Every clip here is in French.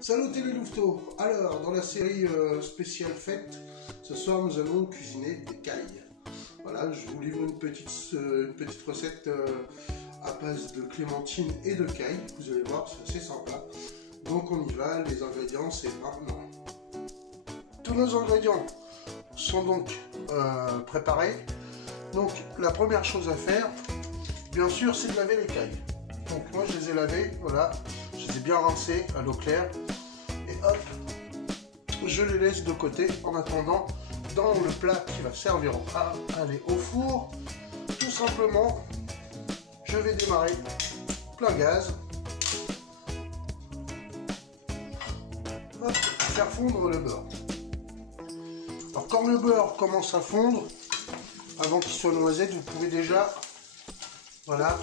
Salut les louveteaux. Alors, dans la série spéciale fête, ce soir nous allons cuisiner des cailles. Voilà, je vous livre une petite recette à base de clémentine et de cailles. Vous allez voir, c'est assez sympa. Donc on y va, les ingrédients c'est maintenant. Tous nos ingrédients sont donc préparés. Donc la première chose à faire, bien sûr, c'est de laver les cailles. Donc moi je les ai lavées, voilà, je les ai bien rincées à l'eau claire. Et hop, je les laisse de côté en attendant dans le plat qui va servir à aller au four. Tout simplement, je vais démarrer plein gaz. Hop, faire fondre le beurre. Alors quand le beurre commence à fondre, avant qu'il soit noisette, vous pouvez déjà, voilà,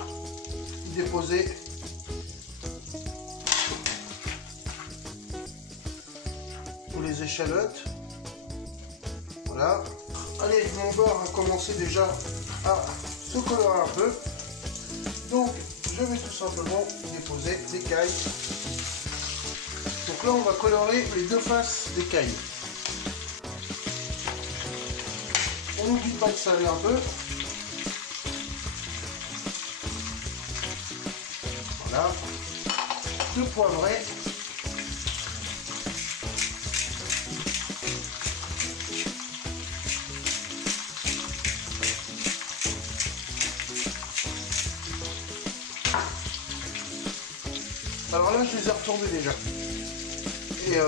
déposer les échalotes. Voilà. Allez, mon beurre a commencé déjà à se colorer un peu. Donc, je vais tout simplement déposer les cailles. Donc là, on va colorer les deux faces des cailles. On n'oublie pas de saler un peu. Voilà. De poivrer. Alors là, je les ai retournés déjà. Et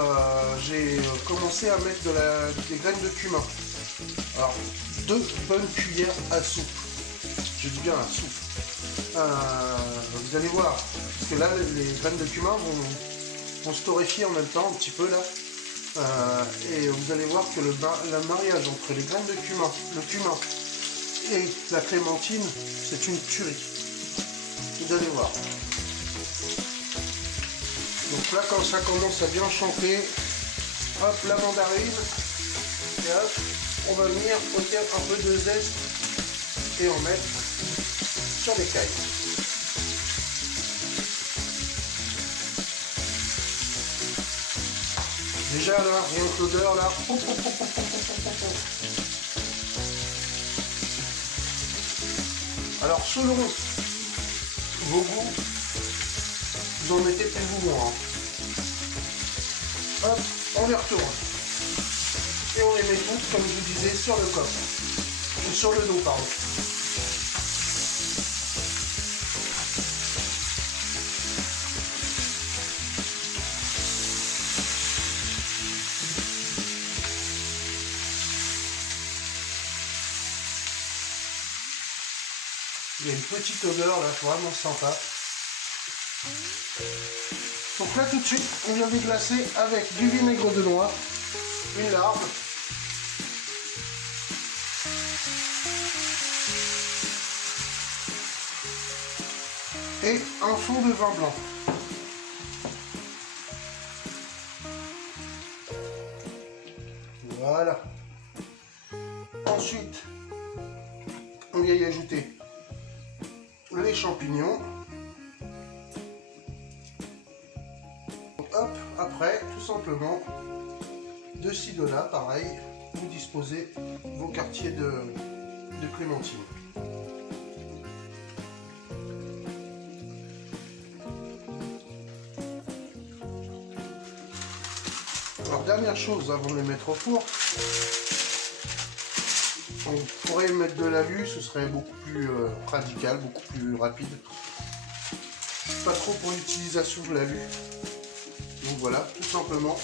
j'ai commencé à mettre des graines de cumin. Alors, 2 bonnes cuillères à soupe. Je dis bien à soupe. Vous allez voir, parce que là, les graines de cumin vont se torréfier en même temps, un petit peu là. Et vous allez voir que le mariage entre les graines de cumin, le cumin et la clémentine, c'est une tuerie. Vous allez voir. Donc là, quand ça commence à bien chauffer, hop, la mandarine, et hop, on va venir ôter un peu de zeste et en mettre sur les cailles. Déjà là, rien que l'odeur là. Alors selon vos goûts, vous en mettez plus ou moins. Hop, on les retourne. Et on les met toutes, comme je vous disais, sur le coffre. Ou sur le dos, pardon. Il y a une petite odeur là, vraiment sympa. Donc là tout de suite, on vient déglacer avec du vinaigre de noix, une larme, et un fond de vin blanc. Voilà. Ensuite, on vient y ajouter les champignons. Hop, après, tout simplement, de ci, de là, pareil, vous disposez vos quartiers de clémentine. Alors, dernière chose avant de les mettre au four, on pourrait mettre de l'alu, ce serait beaucoup plus radical, beaucoup plus rapide. Je suis pas trop pour l'utilisation de l'alu. Donc voilà, tout simplement,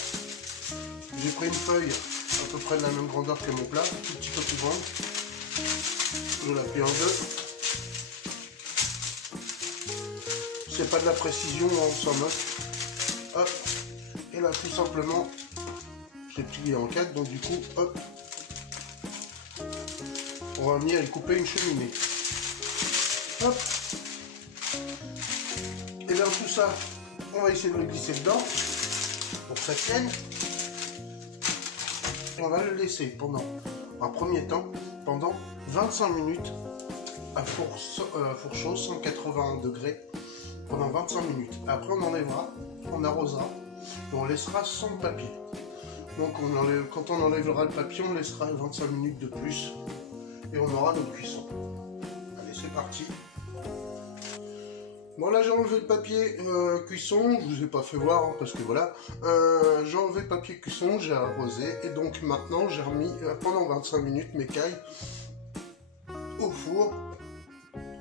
j'ai pris une feuille à peu près de la même grandeur que mon plat, un tout petit peu plus grande. Je la plie en deux. C'est pas de la précision, on s'en moque. Hop, et là tout simplement, je l'ai plié en 4, donc du coup, hop, on va venir y couper une cheminée. Hop, et bien tout ça, on va essayer de le glisser dedans pour que ça tienne. Et on va le laisser pendant un premier temps, pendant 25 minutes à four chaud, 180 degrés, pendant 25 minutes. Après on enlèvera, on arrosera et on laissera sans le papier. Donc quand on enlèvera le papier, on laissera 25 minutes de plus et on aura notre cuisson. Allez, c'est parti. Bon, là j'ai enlevé le papier cuisson, je vous ai pas fait voir hein, parce que voilà. J'ai enlevé le papier cuisson, j'ai arrosé et donc maintenant j'ai remis pendant 25 minutes mes cailles au four.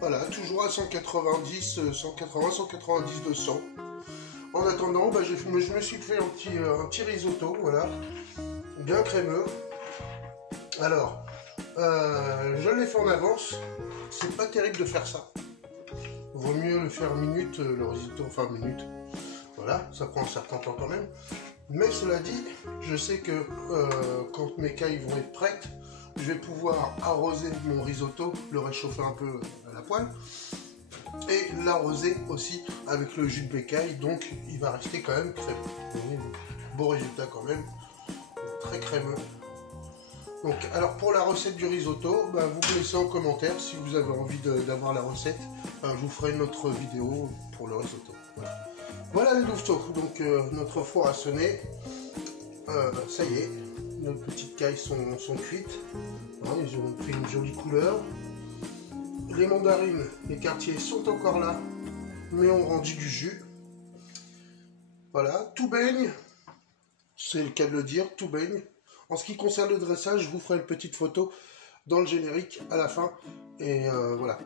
Voilà, toujours à 190, 180, 190, 200. En attendant, bah, je me suis fait un petit risotto, voilà, bien crémeux. Alors, je l'ai fait en avance, c'est pas terrible de faire ça. Vaut mieux le faire minute, le risotto, enfin minute. Voilà, ça prend un certain temps quand même. Mais cela dit, je sais que quand mes cailles vont être prêtes, je vais pouvoir arroser mon risotto, le réchauffer un peu à la poêle, et l'arroser aussi avec le jus de mes cailles, donc il va rester quand même crémeux. Beau résultat quand même, très crémeux. Donc, alors pour la recette du risotto, bah, vous me laissez en commentaire si vous avez envie d'avoir la recette. Je vous ferai une autre vidéo pour le risotto. Voilà, voilà les louveteaux, donc notre four a sonné. Ça y est, nos petites cailles sont cuites. Hein, ils ont pris une jolie couleur. Les mandarines, les quartiers sont encore là, mais ont rendu du jus. Voilà, tout baigne. C'est le cas de le dire, tout baigne. En ce qui concerne le dressage, je vous ferai une petite photo dans le générique à la fin. Et voilà.